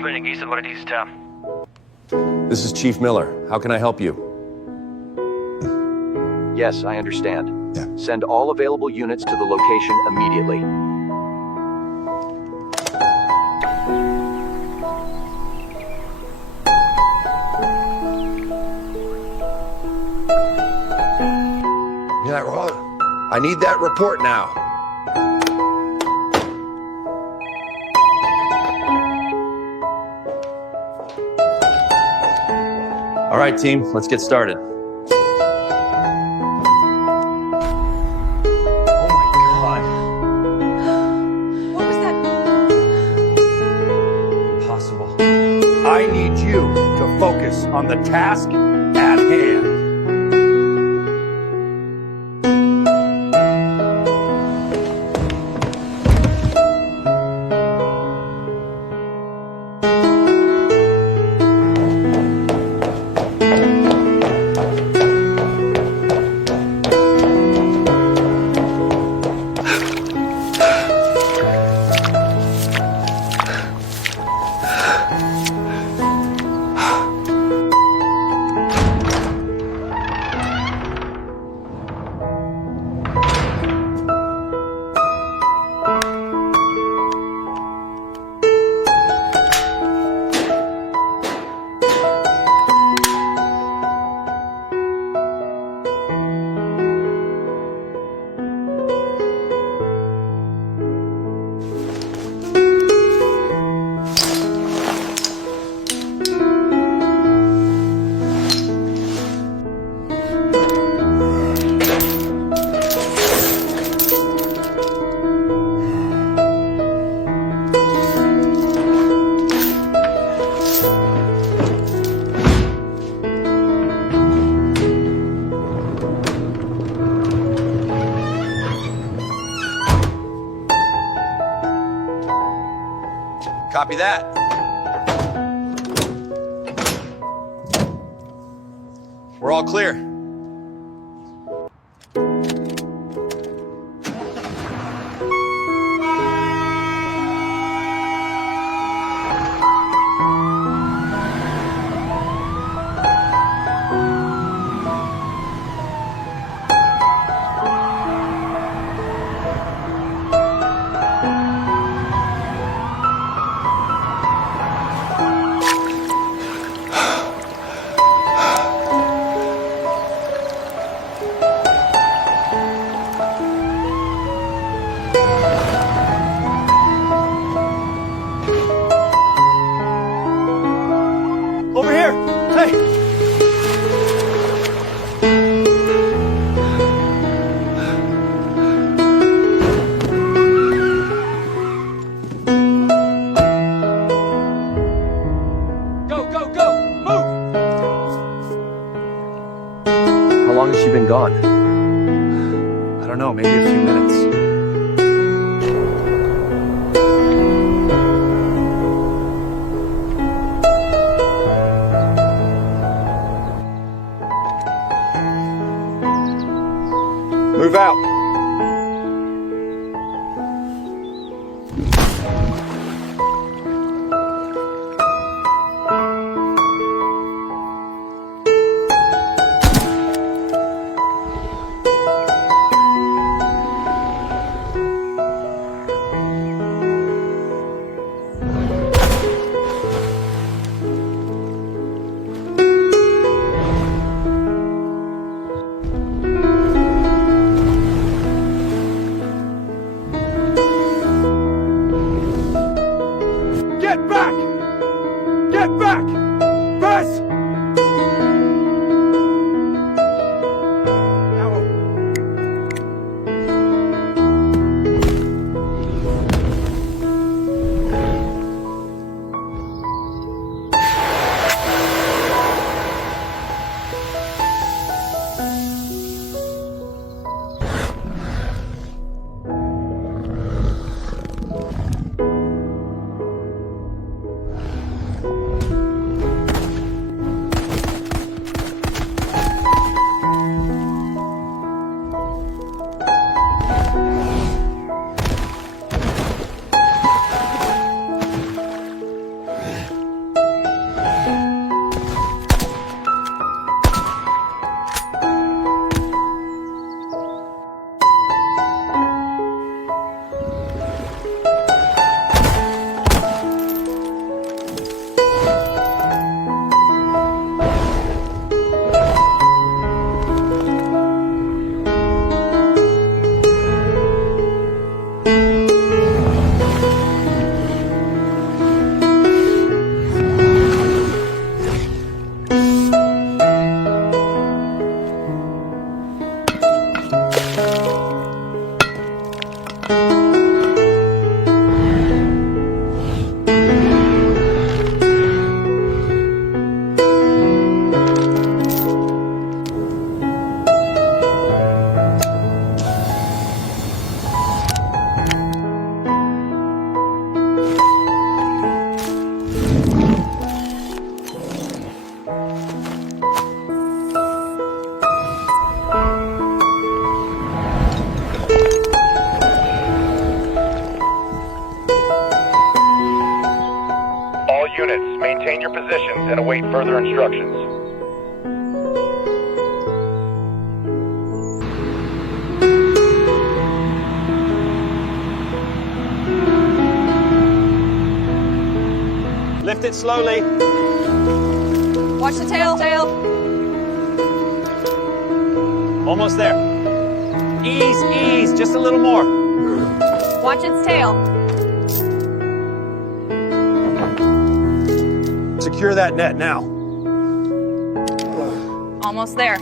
Brendan Gieson, what it is, Tom. This is Chief Miller. How can I help you? Yes, I understand. Yeah. Send all available units to the location immediately. Yeah, well, I need that report now. All right, team, let's get started. What was that? Impossible. I need you to focus on the task at hand. Copy that. We're all clear. Over here! Hey! Go, go, go! Move! How long has she been gone? I don't know, maybe a few minutes. Move out. maintain your positions and await further instructions. Lift it slowly. Watch the tail. Almost there. Ease, just a little more. Watch its tail. Secure that net now. Almost there.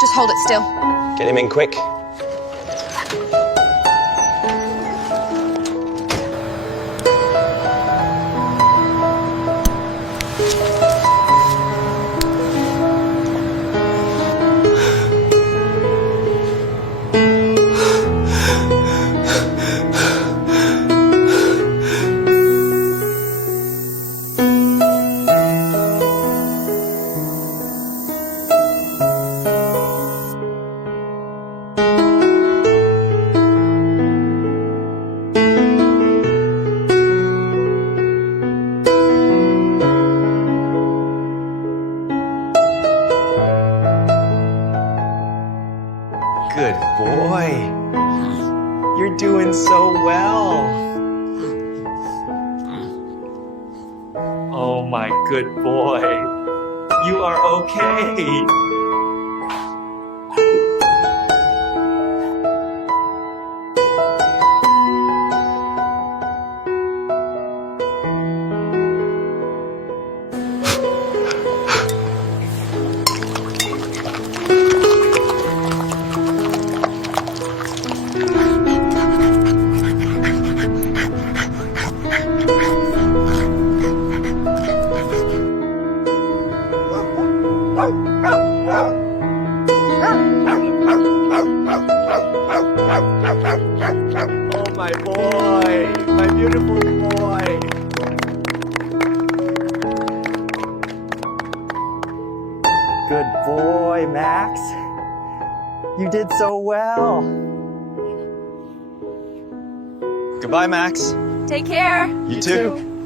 Just hold it still. Get him in quick. Good boy. You're doing so well. Oh, my good boy. You are okay. Oh, my boy, my beautiful boy. Good boy, Max. You did so well. Goodbye, Max. Take care. You too.